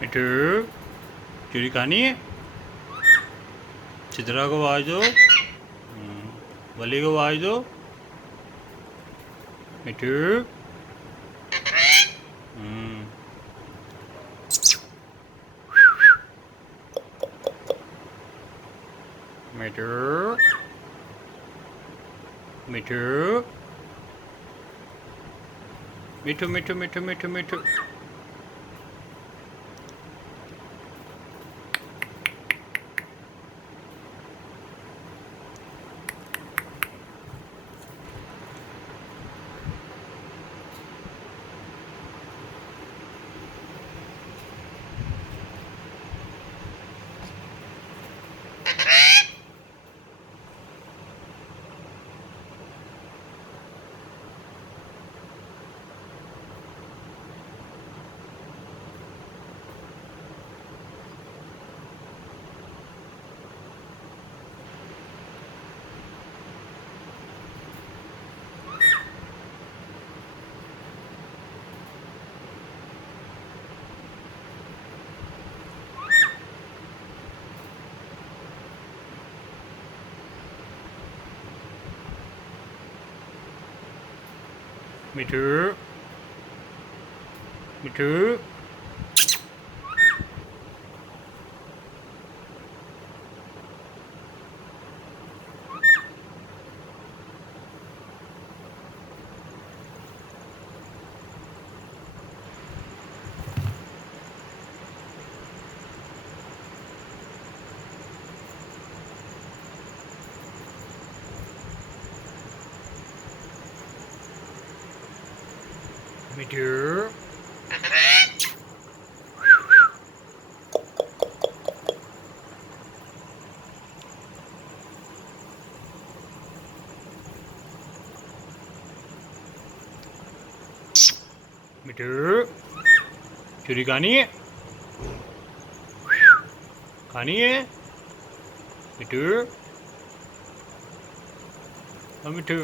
मिठू चोरी कहानी है। चित्रा को आवाज दो। वली को आवाज दो। मिठू मिठू मिठू मिठू मिठू मिठू मिठू मिठू मिठू मिठू मिठू मिठू चोरी कहानी है। कहानी है मिठू। मिठू